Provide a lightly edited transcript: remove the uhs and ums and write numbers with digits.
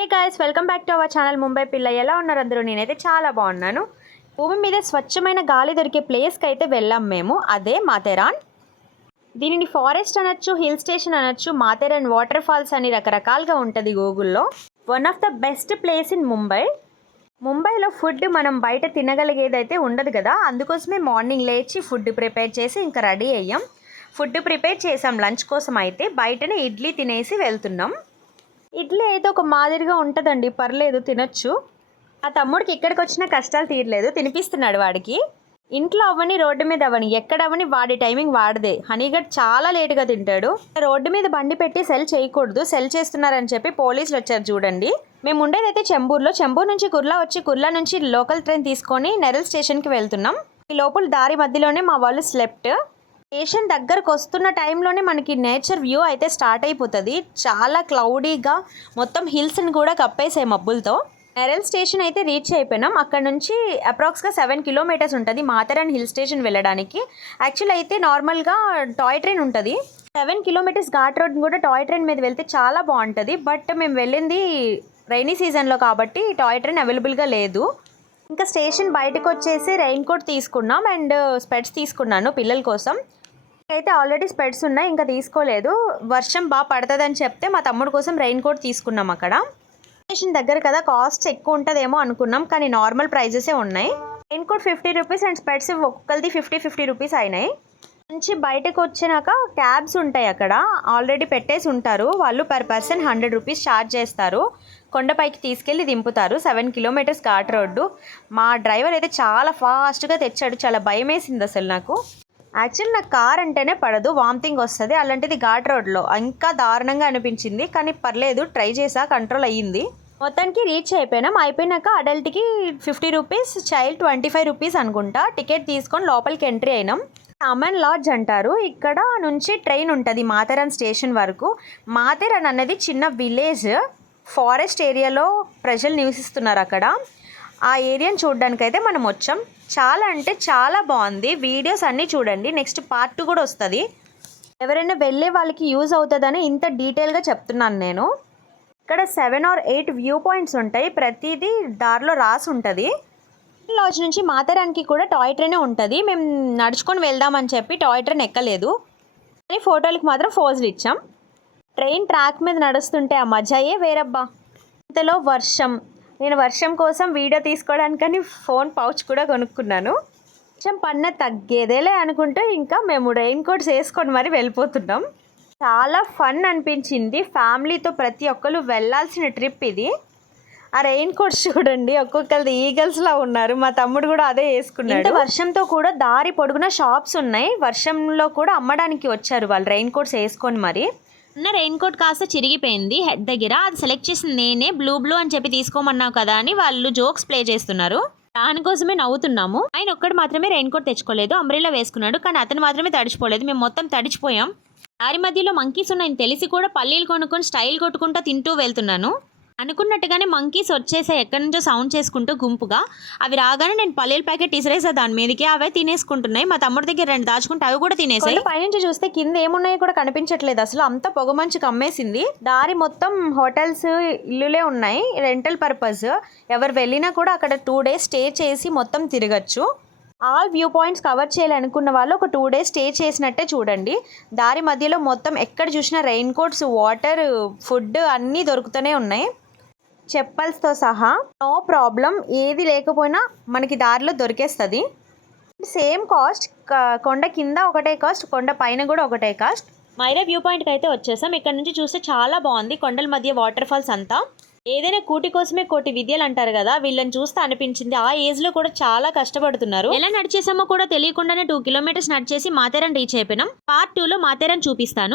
Hey guys, welcome back to our channel Mumbai పిల్ల. ఎలా ఉన్నారు అందరూ? నేనైతే చాలా బాగున్నాను. భూమి మీద స్వచ్ఛమైన గాలి దొరికే ప్లేస్కి అయితే వెళ్ళాం మేము. అదే మాథెరాన్. దీనిని ఫారెస్ట్ అనొచ్చు, హిల్ స్టేషన్ అనొచ్చు, మాథెరాన్ వాటర్ ఫాల్స్ అని రకరకాలుగా ఉంటుంది గూగుల్లో. One of the best place in Mumbai. ముంబైలో ఫుడ్ మనం బయట తినగలిగేదైతే ఉండదు కదా, అందుకోసమే మార్నింగ్ లేచి ఫుడ్ ప్రిపేర్ చేసి ఇంకా రెడీ అయ్యాం. ఫుడ్ ప్రిపేర్ చేసాం లంచ్ కోసం. అయితే బయటనే ఇడ్లీ తినేసి వెళ్తున్నాం. ఇడ్లీ అయితే ఒక మాదిరిగా ఉంటుందండి, పర్లేదు, తినొచ్చు. ఆ తమ్ముడికి ఇక్కడికి వచ్చిన కష్టాలు తీరలేదు, తినిపిస్తున్నాడు వాడికి. ఇంట్లో అవ్వని రోడ్డు మీద అవ్వని ఎక్కడ అవ్వని వాడి టైమింగ్ వాడిదే. హనీగడ్ చాలా లేటుగా తింటాడు. రోడ్డు మీద బండి పెట్టి సెల్ చేయకూడదు, సెల్ చేస్తున్నారని చెప్పి పోలీసులు వచ్చారు చూడండి. మేము ఉండేదైతే చెంబూరులో. చెంబూరు నుంచి కుర్లా వచ్చి, కుర్లా నుంచి లోకల్ ట్రైన్ తీసుకొని నెరల్ స్టేషన్కి వెళ్తున్నాం. ఈ లోపల దారి మధ్యలోనే మా వాళ్ళు స్లెప్ట్. స్టేషన్ దగ్గరకు వస్తున్న టైంలోనే మనకి నేచర్ వ్యూ అయితే స్టార్ట్ అయిపోతుంది. చాలా క్లౌడీగా మొత్తం హిల్స్ని కూడా కప్పేసాయి మబ్బులతో. నెరల్ స్టేషన్ అయితే రీచ్ అయిపోయినాం. అక్కడ నుంచి అప్రాక్స్గా 7 కిలోమీటర్స్ ఉంటుంది మాథెరాన్ హిల్ స్టేషన్ వెళ్ళడానికి. యాక్చువల్ అయితే నార్మల్గా టాయ్ ట్రైన్ ఉంటుంది. 7 కిలోమీటర్స్ ఘాట్ రోడ్ కూడా టాయ్ ట్రైన్ మీద వెళ్తే చాలా బాగుంటుంది. బట్ మేము వెళ్ళింది రైనీ సీజన్లో కాబట్టి టాయ్ ట్రైన్ అవైలబుల్గా లేదు. ఇంకా స్టేషన్ బయటకు వచ్చేసి రెయిన్ కోట్ తీసుకున్నాం అండ్ స్పెట్స్ తీసుకున్నాను పిల్లల కోసం. అయితే ఆల్రెడీ స్పెట్స్ ఉన్నాయి, ఇంకా తీసుకోలేదు. వర్షం బాగా పడుతుందని చెప్తే మా తమ్ముడు కోసం రెయిన్ కోట్ తీసుకున్నాం. అక్కడ స్టేషన్ దగ్గర కదా, కాస్ట్ ఎక్కువ ఉంటుందేమో అనుకున్నాం, కానీ నార్మల్ ప్రైజెసే ఉన్నాయి. Raincoat 50 rupees and specs ఒక్కరిది 50 రూపీస్ అయినాయి. నుంచి బయటకు వచ్చినాక క్యాబ్స్ ఉంటాయి, అక్కడ ఆల్రెడీ పెట్టేసి ఉంటారు. వాళ్ళు పర్ పర్సన్ 100 రూపీస్ ఛార్జ్ చేస్తారు. కొండపైకి తీసుకెళ్ళి దింపుతారు. 7 కిలోమీటర్స్ ఘాట్ రోడ్డు. మా డ్రైవర్ అయితే చాలా ఫాస్ట్గా తెచ్చాడు. చాలా భయం వేసింది అసలు నాకు. యాక్చువల్లీ నాకు కార్ అంటేనే పడదు, వామిటింగ్ వస్తుంది. అలాంటిది ఘాట్ రోడ్లో ఇంకా దారుణంగా అనిపించింది. కానీ పర్లేదు, ట్రై చేసా, కంట్రోల్ అయ్యింది. మొత్తానికి రీచ్ అయిపోయినాం. అయిపోయినాక అడల్ట్కి 50 రూపీస్, చైల్డ్ 25 రూపీస్ అనుకుంటా. టికెట్ తీసుకొని లోపలికి ఎంట్రీ అయినాం. అమన్ లాడ్జ్ అంటారు. ఇక్కడ నుంచి ట్రైన్ ఉంటుంది మాథెరాన్ స్టేషన్ వరకు. మాథెరాన్ అనేది చిన్న విలేజ్, ఫారెస్ట్ ఏరియాలో ప్రజలు నివసిస్తున్నారు అక్కడ. ఆ ఏరియాని చూడడానికి అయితే మనం వచ్చాం. చాలా అంటే చాలా బాగుంది. వీడియోస్ అన్నీ చూడండి. నెక్స్ట్ పార్ట్ 2 కూడా వస్తుంది. ఎవరైనా వెళ్ళే వాళ్ళకి యూజ్ అవుతుందని ఇంత డీటెయిల్గా చెప్తున్నాను నేను. ఇక్కడ 7 or 8 వ్యూ పాయింట్స్ ఉంటాయి. ప్రతిదీ దారిలో రాసి ఉంటుంది. లాడ్జ్ నుంచి మాథెరాన్కి కూడా టాయ్ ట్రైనే ఉంటుంది. మేము నడుచుకొని వెళ్దామని చెప్పి టాయ్ ట్రైన్ ఎక్కలేదు, కానీ ఫోటోలకు మాత్రం ఫోజులు ఇచ్చాం. ట్రైన్ ట్రాక్ మీద నడుస్తుంటే ఆ మజాయే వేరబ్బా. ఇంతలో వర్షం. నేను వర్షం కోసం వీడియో తీసుకోవడానికని ఫోన్ పౌచ్ కూడా కొనుక్కున్నాను. వర్షం పడిన తగ్గేదేలే అనుకుంటూ ఇంకా మేము రెయిన్ కోట్స్ వేసుకొని మరీ వెళ్ళిపోతున్నాం. చాలా ఫన్ అనిపించింది. ఫ్యామిలీతో ప్రతి ఒక్కరు వెళ్ళాల్సిన ట్రిప్ ఇది. ఆ రెయిన్ కోట్స్ చూడండి, ఒక్కొక్కరిది ఈగల్స్లా ఉన్నారు. మా తమ్ముడు కూడా అదే వేసుకున్నాడు. వర్షంతో కూడా దారి పొడుగున షాప్స్ ఉన్నాయి. వర్షంలో కూడా అమ్మడానికి వచ్చారు వాళ్ళు రెయిన్ కోట్స్ వేసుకొని మరి. రెయిన్ కోట్ కాస్త చిరిగిపోయింది హెడ్ దగ్గర. అది సెలెక్ట్ చేసింది నేనే. బ్లూ అని చెప్పి తీసుకోమన్నావు కదా అని వాళ్ళు జోక్స్ ప్లే చేస్తున్నారు. దానికోసమే నవ్వుతున్నాము. ఆయన ఒక్కడు మాత్రమే రెయిన్ కోట్ తెచ్చుకోలేదు, అంబ్రెల్లా వేసుకున్నాడు. కానీ అతను మాత్రమే తడిచిపోలేదు, మేము మొత్తం తడిచిపోయాం. దారి మధ్యలో మంకీస్ ఉన్నాయని తెలిసి కూడా పల్లీలు కొనుక్కొని స్టైల్ కొట్టుకుంటూ తింటూ వెళ్తున్నాను. అనుకున్నట్టుగానే మంకీస్ వచ్చేసాయి ఎక్కడి నుంచో సౌండ్ చేసుకుంటూ గుంపుగా. అవి రాగానే నేను పల్లీల ప్యాకెట్ ఇసిరేసా దాని మీదకి. అవే తినేసుకుంటున్నాయి. మా తమ్ముడి దగ్గర 2 దాచుకుంటే అవి కూడా తినేసాయి. పైనుంచి చూస్తే కింద ఏమున్నాయో కూడా కనిపించట్లేదు అసలు, అంత పొగమంచు కమ్మేసింది. దారి మొత్తం హోటల్స్, ఇల్లులే ఉన్నాయి రెంటల్ పర్పస్. ఎవరు వెళ్ళినా కూడా అక్కడ 2 days స్టే చేసి మొత్తం తిరగచ్చు. ఆల్ వ్యూ పాయింట్స్ కవర్ చేయాలనుకున్న వాళ్ళు ఒక 2 days స్టే చేసినట్టే చూడండి. దారి మధ్యలో మొత్తం ఎక్కడ చూసినా రెయిన్ కోట్స్, వాటర్, ఫుడ్ అన్నీ దొరుకుతూనే ఉన్నాయి, చెప్పల్స్తో సహా. నో ప్రాబ్లం, ఏది లేకపోయినా మనకి దారిలో దొరికేస్తుంది. Same cost. కొండ కింద ఒకటే కాస్ట్, కొండ పైన కూడా ఒకటే కాస్ట్. మైరా వ్యూ పాయింట్కి అయితే వచ్చేసాం. ఇక్కడ నుంచి చూస్తే చాలా బాగుంది. కొండల మధ్య వాటర్ ఫాల్స్ అంతా. ఏదైనా కూటి కోసమే కోటి విద్యలు అంటారు కదా, వీళ్ళని చూస్తే అనిపించింది ఆ ఏజ్లో కూడా చాలా కష్టపడుతున్నారు. ఎలా నడిచేసామో కూడా తెలియకుండానే 2 కిలోమీటర్స్ నడిచేసి మాథెరాన్ రీచ్ అయిపోయినాం. పార్ట్ 2లో మాథెరాన్ చూపిస్తాను.